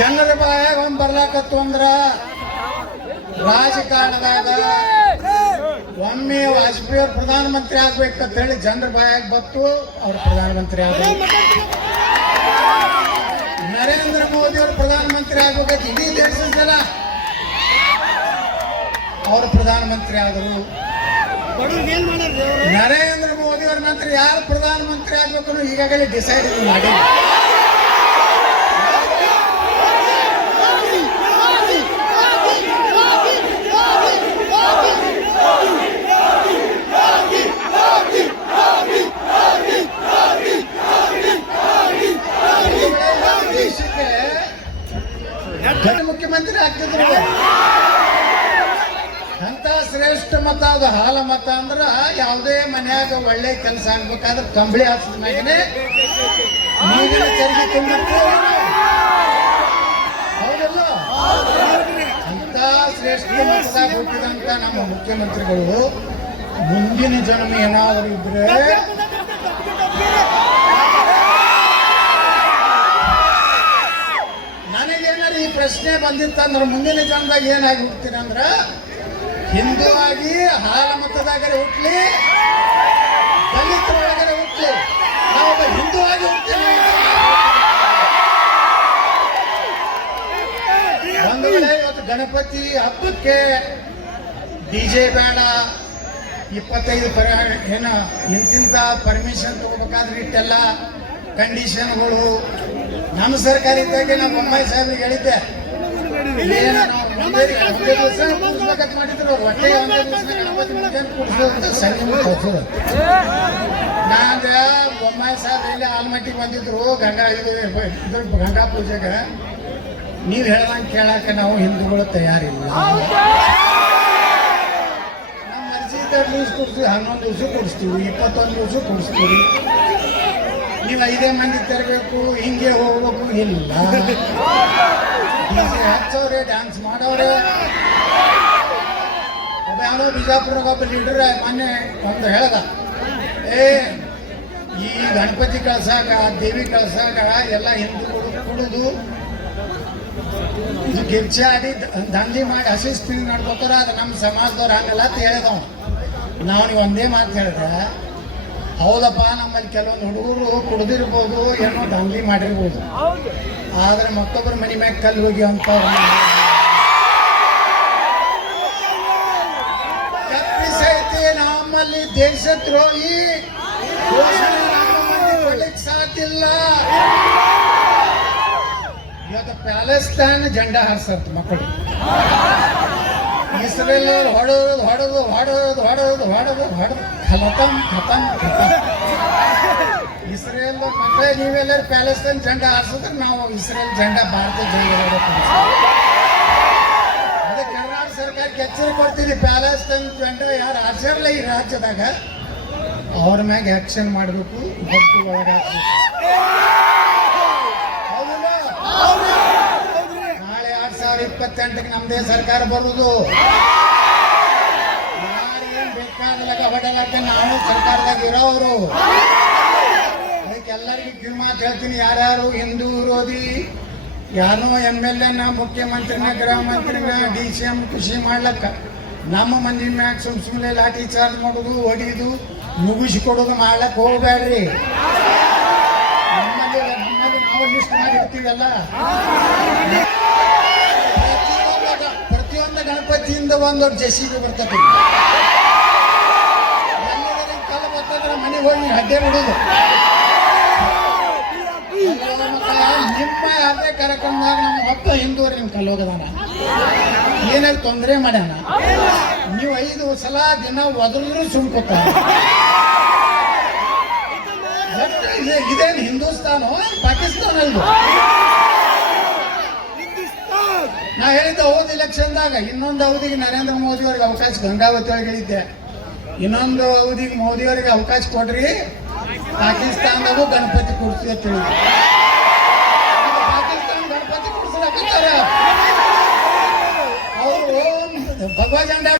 ಜನರ ಬಾಯಾಗ ಒಂದ್ ಬರ್ಲಾಕತ್ತು ಅಂದ್ರ ರಾಜಕಾರಣದಾಗ ಒಮ್ಮೆ ವಾಜಪೇಯಿ ಅವ್ರು ಪ್ರಧಾನಮಂತ್ರಿ ಆಗ್ಬೇಕಂತ ಹೇಳಿ ಜನರ ಬಾಯಾಗ ಬತ್ತು ಅವ್ರು ಪ್ರಧಾನಮಂತ್ರಿ ಆಗ್ಬೇಕು. ನರೇಂದ್ರ ಮೋದಿ ಅವರು ಪ್ರಧಾನಮಂತ್ರಿ ಆಗ್ಬೇಕಂತ ಇಡೀ ದೇಶದ ಜನ ಅವರು ಪ್ರಧಾನಮಂತ್ರಿ ಆದರು. ನರೇಂದ್ರ ಮೋದಿ ಅವ್ರ ನಂತರ ಯಾರು ಪ್ರಧಾನಮಂತ್ರಿ ಆಗ್ಬೇಕು ಈಗಾಗಲೇ ಡಿಸೈಡ್ ಮಾಡಿ ಮುಖ್ಯಮಂತ್ರಿ ಆಗ್ತಿದ್ರು. ಅಂತ ಶ್ರೇಷ್ಠ ಮತ ಅದು ಹಾಲ ಮತ ಅಂದ್ರ ಯಾವುದೇ ಮನ್ಯಾಗ ಒಳ್ಳೆ ಕೆಲಸ ಆಗ್ಬೇಕಾದ್ರೆ ಕಂಬಳಿ ಹಾಸಿದ ಮ್ಯಾಗನೆ ನೀರಿನ ಚರ್ಗಿ ತುಂಬಿತ್ತು. ಹೌದಲ್ಲ? ಅಂತ ಶ್ರೇಷ್ಠ ಮತದಾಗ ಹುಟ್ಟಿದಂತ ನಮ್ಮ ಮುಖ್ಯಮಂತ್ರಿಗಳು ಮುಂದಿನ ಜನ್ಮ ಏನಾದರೂ ಇದ್ರೆ ನನಗೇನಾರು ಈ ಪ್ರಶ್ನೆ ಬಂದಿತ್ತಂದ್ರೆ ಮುಂದಿನ ಜನ್ಮದಾಗ ಏನಾಗಿ ಹುಡ್ತೀನಿ ಅಂದ್ರ ಹಿಂದೂ ಆಗಿ ಹಾಲ ಮತದಾಗರೆ ಹುಟ್ಲಿ, ದಲಿತರೊಳಗರೆ ಹುಟ್ಲಿ, ನಾವೊಬ್ಬ ಹಿಂದೂ ಆಗಿ ಹುಡ್ತೀನಿ. ಒಂದು ವೇಳೆ ಇವತ್ತು ಗಣಪತಿ ಹಬ್ಬಕ್ಕೆ ಡಿಜೆ ಬೇಡ, 25 ಏನು ಇಂತಿಂತ ಪರ್ಮಿಷನ್ ತಗೋಬೇಕಾದ್ರೆ ಇಟ್ಟೆಲ್ಲ ಕಂಡೀಷನ್ಗಳು ನಮ್ಮ ಸರ್ಕಾರ ಇದ್ದಾಗೆ ನಾವು ಬೊಮ್ಮಾಯಿ ಸಾಹೇಬ್ರಿಗೆ ಹೇಳಿದ್ದೆ. ಏನು ಒಂದೇ ದಿವಸ ಕೂಡಿಸ್ಬೇಕಂತ ಮಾಡಿದ್ರು, ಹೊಟ್ಟೆ ಒಂದೇ ದಿವಸ ಗಣಪತಿ ಮುಂಜಾನೆ ಕೂಡಿಸೋದು ಸಂಜೆ ತೋರಿಸೋದು. ನಾಂದ್ರೆ ಬೊಮ್ಮಾಯಿ ಸಾಹೇಬ್ ಇಲ್ಲಿ ಆಲ್ಮಟ್ಟಿಗೆ ಬಂದಿದ್ರು ಗಂಗಾ ಪೂಜೆಗೆ. ನೀವು ಹೇಳ್ದಂಗೆ ಕೇಳಕ್ಕೆ ನಾವು ಹಿಂದೂಗಳು ತಯಾರಿಲ್ಲ. ನಮ್ಮ ಮರ್ಜಿ ಇದ್ದಾಗ ದಿವಸ ಕೊಡ್ತೀವಿ, 11 ದಿವಸ ಕೊಡಿಸ್ತೀವಿ, 21 ದಿವಸ ಕೊಡಿಸ್ತೀವಿ. ನೀವು 5 ಮಂದಿ ತರಬೇಕು, ಹಿಂಗೆ ಹೋಗ್ಬೇಕು ಇಲ್ಲ. 10,000 ಡ್ಯಾನ್ಸ್ ಮಾಡೋರೆ. ಒಬ್ಬ ಯಾರೋ ಬಿಜಾಪುರಾಗ ಒಬ್ಬ ಲೀಡರ್ ಮೊನ್ನೆ ಒಂದು ಹೇಳ್ದ, ಈ ಗಣಪತಿ ಕಳ್ಸಾಕ ದೇವಿ ಕಳ್ಸಾಕ ಎಲ್ಲ ಹಿಂದೂಗಳು ಕುಡಿದು ಇದು ಗಿರ್ಚಿ ಆಡಿ ದಂಧೆ ಮಾಡಿ ಹಸಿಸ್ತೀನಿ ನಡ್ಕೋತಾರ, ಅದು ನಮ್ಮ ಸಮಾಜದವ್ರು ಹಂಗಲ್ಲ ಅಂತ ಹೇಳಿದವ. ನಾವು ನೀವು ಒಂದೇ ಮಾತು ಹೇಳಿದ್ರೆ, ಹೌದಪ್ಪ ನಮ್ಮಲ್ಲಿ ಕೆಲವೊಂದು ಹುಡುಗರು ಕುಡ್ದಿರ್ಬೋದು, ಏನೋ ದಂಧೆ ಮಾಡಿರ್ಬೋದು, ಆದ್ರೆ ಮತ್ತೊಬ್ಬರ ಮನೆ ಮ್ಯಾಗ ಕಲ್ಲು ಹೋಗಿ ಅಂತ ತಪ್ಪಿಸೈತಿ. ನಮ್ಮಲ್ಲಿ ದೇಶದ್ರೋಹಿ ಘೋಷಣೆ ನಮ್ಮ ಮಂದಿ ಕೊಡ್ಲಿಕ್ಕೆ ಸಾಧ್ಯ ಇಲ್ಲ. ಇವತ್ತು ಪ್ಯಾಲೆಸ್ತೈನ್ ಜೆಂಡಾ ಹಾರಿಸಂತ ಮಕ್ಕಳು, ಇಸ್ರೇಲ್ ಹೊಡೆದು ಹೊಡೆದು ಹೊಡೆದು ಹೊಡೆದು ಹೊಡೆದು ಹೊಡೆದು ಖತಮ್ ಖತಮ್ ಖತಮ್. ಇಸ್ರೇಲ್ ಮಕ್ಕಳೇ ನೀವೆಲ್ಲರೂ ಪ್ಯಾಲೆಸ್ತೈನ್ ಜೆಂಡಾ ಹಾರಿಸಿದ್ರೆ ನಾವು ಇಸ್ರೇಲ್ ಜೆಂಡಾ ಭಾರತ ಜೆಂಡಾ. ಅದಕ್ಕೆ ಕರ್ನಾಟಕ ಸರ್ಕಾರಕ್ಕೆ ಎಚ್ಚರಿಕೆ ಕೊಡ್ತೀನಿ, ಪ್ಯಾಲೆಸ್ತೈನ್ ಜೆಂಡಾ ಯಾರು ಹಾರಿಸಿರಲ್ಲ ಈ ರಾಜ್ಯದಾಗ ಅವ್ರ ಮ್ಯಾಗ ಆಕ್ಷನ್ ಮಾಡಬೇಕು, ಭಕ್ತಿ ಒಳಗಾಕಬೇಕು. ನಾಳೆ 2028ಕ್ಕೆ ನಮ್ದೇ ಸರ್ಕಾರ ಬರುವುದು. ಯಾರೇನ್ ಬೇಕಾದಲಾಗ ಹೊಡೆಲಾಕ ನಾವು ಸರ್ಕಾರದಾಗ ಇರೋರು. ಅದಕ್ಕೆಲ್ಲರಿಗೂ ಕಿವಿ ಮಾತು ಹೇಳ್ತೀನಿ, ಯಾರ್ಯಾರು ಹಿಂದೂ ವಿರೋಧಿ ಯಾರೋ MLA ಮುಖ್ಯಮಂತ್ರಿನ ಗೃಹ ಮಂತ್ರಿನ DCM ಖುಷಿ ಮಾಡ್ಲಕ್ಕ ನಮ್ಮ ಮಂದಿ ಮ್ಯಾಗ ಸುಮ್ಮನೆ ಲಾಠಿ ಚಾರ್ಜ್ ಮಾಡೋದು, ಹೊಡಿಯೋದು, ಮುಗಿಸಿಕೊಡೋದು ಮಾಡ್ಲಕ್ಕ ಹೋಗ್ಬೇಡ್ರಿ. ನಮ್ಮಲ್ಲಿ ನಾವು ಲಿಸ್ಟ್ ಮಾಡಿರ್ತೀವಲ್ಲ, ಪ್ರತಿಯೊಂದು ಗಣಪತಿಯಿಂದ ಒಂದು JCB ಬರ್ತದೆ. ಕಲ್ಲ ಬರ್ತದ್ರೆ ಮನೆಗೆ ಹೋಗಿ ಅಡ್ಡೆ ಬಿಡೋದು. ನಿಮ್ಮ ಅದೇ ಕಾರ್ಯಕ್ರಮದಾಗ ನಮ್ಮ ಹೊತ್ತ ಹಿಂದೂರು ನಿಮ್ಮ ಕಲ್ಲೋಗದಾನ ಏನಾದ್ರು ತೊಂದರೆ ಮಾಡ್ಯಾನ. ನೀವು 5 ಸಲ ದಿನ ಒದರಿದ್ರು ಸುಮ್ಕೋತ. ಇದೇನು ಹಿಂದೂಸ್ತಾನ ಪಾಕಿಸ್ತಾನ ಅಲ್ದು? ನಾ ಹೇಳಿದ್ದೆ ಹೋದ ಎಲೆಕ್ಷನ್ದಾಗ ಇನ್ನೊಂದು ಅವಧಿಗೆ ನರೇಂದ್ರ ಮೋದಿ ಅವ್ರಿಗೆ ಅವಕಾಶ, ಗಂಗಾವತಿ ಒಳಗೆ ಹೇಳಿದ್ದೆ, ಇನ್ನೊಂದು ಅವಧಿಗೆ ಮೋದಿ ಅವರಿಗೆ ಅವಕಾಶ ಕೊಡ್ರಿ, ಪಾಕಿಸ್ತಾನದಾಗೂ ಗಣಪತಿ ಕೊಡ್ತೀವಿ ಅಂತ ಹೇಳಿದ್ದೆ. ಪಾಕಿಸ್ತಾನ ಗಣಪತಿ ಕೊಡ್ಸಲಕತ್ತಾರ ಅವರು ಭಗವಾ ಜೆಂಡಾ